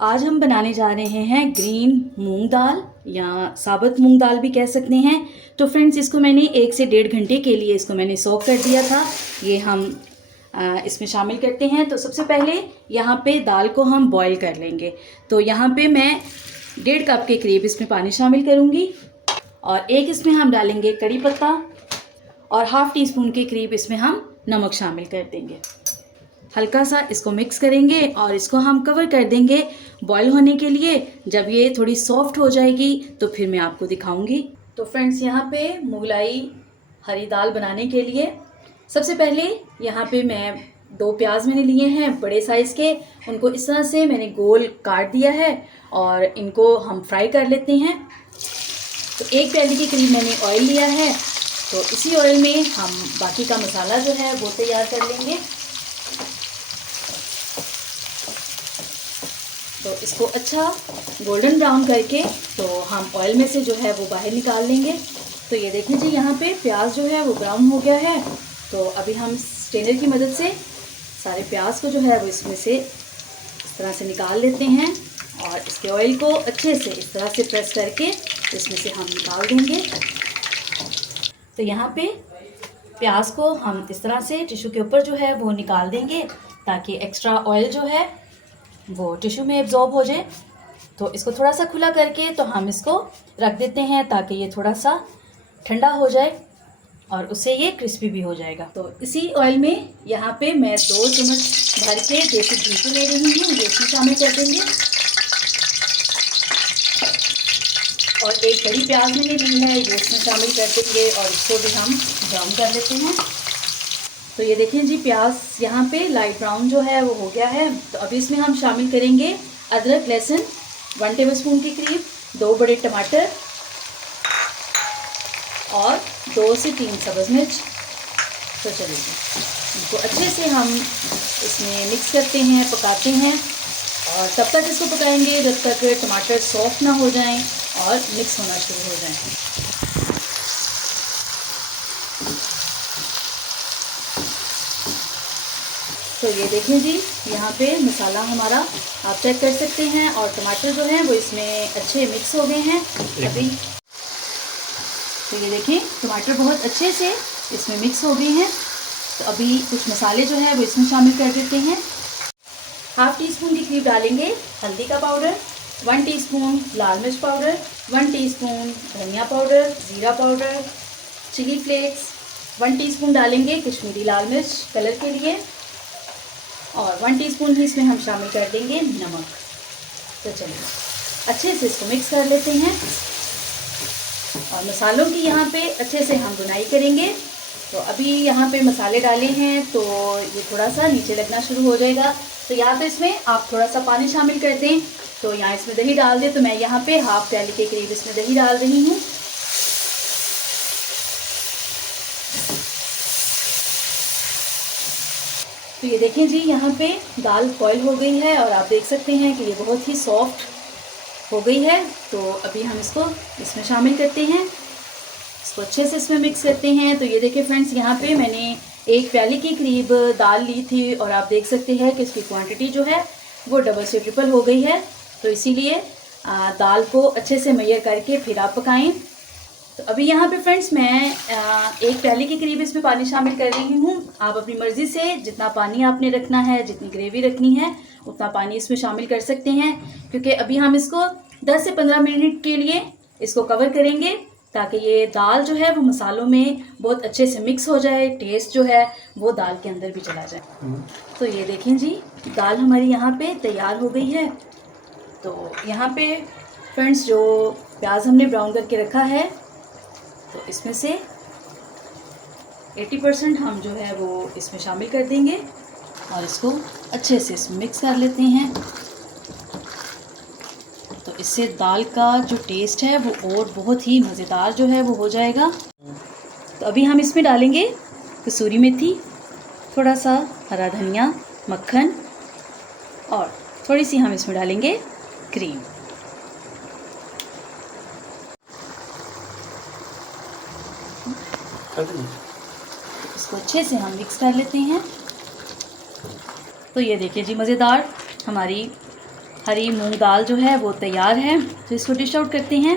आज हम बनाने जा रहे हैं ग्रीन मूंग दाल या साबुत मूंग दाल भी कह सकते हैं। तो फ्रेंड्स, इसको मैंने 1 से 1.5 घंटे के लिए इसको मैंने सोक कर दिया था। ये हम इसमें शामिल करते हैं। तो सबसे पहले यहाँ पे दाल को हम बॉईल कर लेंगे। तो यहाँ पे मैं 1.5 कप के करीब इसमें पानी शामिल करूँगी और एक इसमें हम डालेंगे कड़ी पत्ता और ½ टीस्पून के करीब इसमें हम नमक शामिल कर देंगे। हल्का सा इसको मिक्स करेंगे और इसको हम कवर कर देंगे बॉईल होने के लिए। जब ये थोड़ी सॉफ्ट हो जाएगी तो फिर मैं आपको दिखाऊंगी। तो फ्रेंड्स, यहाँ पे मुगलाई हरी दाल बनाने के लिए सबसे पहले यहाँ पे मैं 2 प्याज मैंने लिए हैं बड़े साइज़ के। उनको इस तरह से मैंने गोल काट दिया है और इनको हम फ्राई कर लेते हैं। तो 1 प्याली के करीब मैंने ऑयल लिया है। तो इसी ऑयल में हम बाकी का मसाला जो है वो तैयार कर लेंगे। तो इसको अच्छा गोल्डन ब्राउन करके तो हम ऑयल में से जो है वो बाहर निकाल लेंगे। तो ये देखिए जी, यहाँ पे प्याज जो है वो ब्राउन हो गया है। तो अभी हम स्ट्रेनर की मदद से सारे प्याज को जो है वो इसमें से इस तरह से निकाल लेते हैं और इसके ऑयल को अच्छे से इस तरह से प्रेस करके इसमें से हम निकाल देंगे। तो यहाँ पे प्याज को हम इस तरह से टिश्यू के ऊपर जो है वो निकाल देंगे ताकि एक्स्ट्रा ऑयल जो है वो टिश्यू में एब्जॉर्ब हो जाए। तो इसको थोड़ा सा खुला करके तो हम इसको रख देते हैं ताकि ये थोड़ा सा ठंडा हो जाए और उससे ये क्रिस्पी भी हो जाएगा। तो इसी ऑयल में यहाँ पे मैं 2 चम्मच भर के देसी घी को ले रही हूँ, ये भी शामिल कर देंगे। और 1 बड़ी प्याज मैंने ली है, ये इसमें शामिल कर देंगे और इसको भी हम ब्राउन कर लेते हैं। तो ये देखें जी, प्याज यहाँ पे लाइट ब्राउन जो है वो हो गया है। तो अभी इसमें हम शामिल करेंगे अदरक लहसुन 1 टेबलस्पून के करीब, 2 बड़े टमाटर और 2 से 3 सब्ज़ मिर्च। तो चलिए इनको अच्छे से हम इसमें मिक्स करते हैं, पकाते हैं और तब तक इसको पकाएंगे जब तक टमाटर सॉफ्ट ना हो जाएं और मिक्स होना शुरू हो जाएं। तो ये देखें जी, यहाँ पे मसाला हमारा आप चेक कर सकते हैं और टमाटर जो हैं वो इसमें अच्छे मिक्स हो गए हैं अभी। तो ये देखें, टमाटर बहुत अच्छे से इसमें मिक्स हो गए हैं। तो अभी कुछ मसाले जो हैं वो इसमें शामिल कर देते हैं। ½ टीस्पून के करीब डालेंगे हल्दी का पाउडर, 1 टीस्पून लाल मिर्च पाउडर, 1 टीस्पून धनिया पाउडर, ज़ीरा पाउडर, चिली फ्लेक्स, 1 टीस्पून डालेंगे कश्मीरी लाल मिर्च कलर के लिए और 1 टीस्पून ही इसमें हम शामिल कर देंगे नमक। तो चलिए अच्छे से इसको मिक्स कर लेते हैं और मसालों की यहाँ पे अच्छे से हम भुनाई करेंगे। तो अभी यहाँ पे मसाले डाले हैं तो ये थोड़ा सा नीचे लगना शुरू हो जाएगा। तो यहाँ पे इसमें आप थोड़ा सा पानी शामिल कर दें। तो यहाँ इसमें दही डाल दें। तो मैं यहाँ पे ½ प्याली के करीब इसमें दही डाल रही हूँ। तो ये देखें जी, यहाँ पे दाल बॉईल हो गई है और आप देख सकते हैं कि ये बहुत ही सॉफ्ट हो गई है। तो अभी हम इसको इसमें शामिल करते हैं, इसको अच्छे से इसमें मिक्स करते हैं। तो ये देखिए फ्रेंड्स, यहाँ पे मैंने 1 प्याली के करीब दाल ली थी और आप देख सकते हैं कि इसकी क्वांटिटी जो है वो डबल से ट्रिपल हो गई है। तो इसीलिए दाल को अच्छे से मैयर करके फिर आप पकाएं। तो अभी यहाँ पे फ्रेंड्स मैं 1 प्याली के करीब इसमें पानी शामिल कर रही हूँ। आप अपनी मर्ज़ी से जितना पानी आपने रखना है, जितनी ग्रेवी रखनी है उतना पानी इसमें शामिल कर सकते हैं, क्योंकि अभी हम इसको 10 से 15 मिनट के लिए इसको कवर करेंगे ताकि ये दाल जो है वो मसालों में बहुत अच्छे से मिक्स हो जाए, टेस्ट जो है वो दाल के अंदर भी चला जाए। तो ये देखें जी, दाल हमारी यहाँ पे तैयार हो गई है। तो यहाँ पे फ्रेंड्स जो प्याज हमने ब्राउन करके रखा है तो इसमें से 80% हम जो है वो इसमें शामिल कर देंगे और इसको अच्छे से इसमें मिक्स कर लेते हैं। तो इससे दाल का जो टेस्ट है वो और बहुत ही मज़ेदार जो है वो हो जाएगा। तो अभी हम इसमें डालेंगे कसूरी मेथी, थोड़ा सा हरा धनिया, मक्खन और थोड़ी सी हम इसमें डालेंगे क्रीम। इसको अच्छे से हम मिक्स कर लेते हैं। तो ये देखिए जी, मज़ेदार हमारी हरी मूंग दाल जो है वो तैयार है। तो इसको डिश आउट करते हैं।